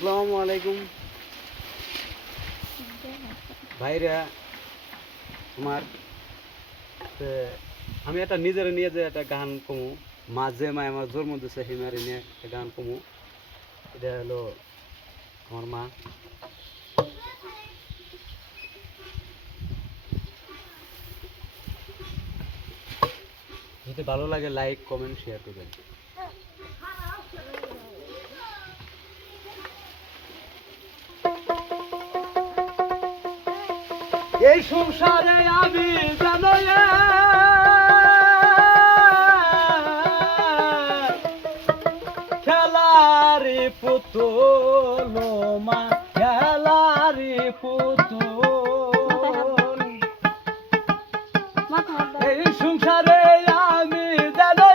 আসসালামু আলাইকুম ভাইরা আমার আমি একটা নিজের নিয়ে যে একটা গান কমু মাঝে মায় আমার জোর মধ্যে হিমারি নিয়ে একটা গান কমু। এটা হলো আমার মা। যদি ভালো লাগে লাইক কমেন্ট শেয়ার করবেন। এই সংসারে আমি জানো খেলারি পুতুল মা খেলারি পুতুল। এই সংসারে আমি জানো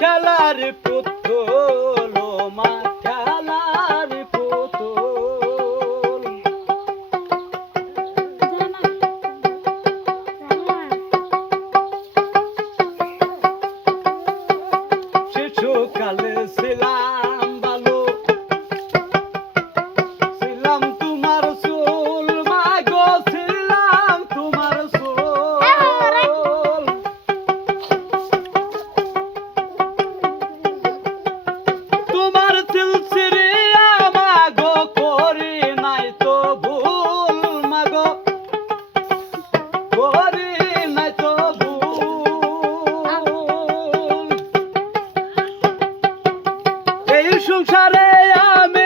খেলারি পুতুল মা খেলারি পুতুল। শিশুকালে ছিলাম ভালো ছিলাম তোমার চুল মাগো ছিলাম তোমার চুল। তোমার চুল ছিড়িয়া মাগো করি নাই তো ভুল মাগো করি নাই তো ভুল। এই সংসারে আমি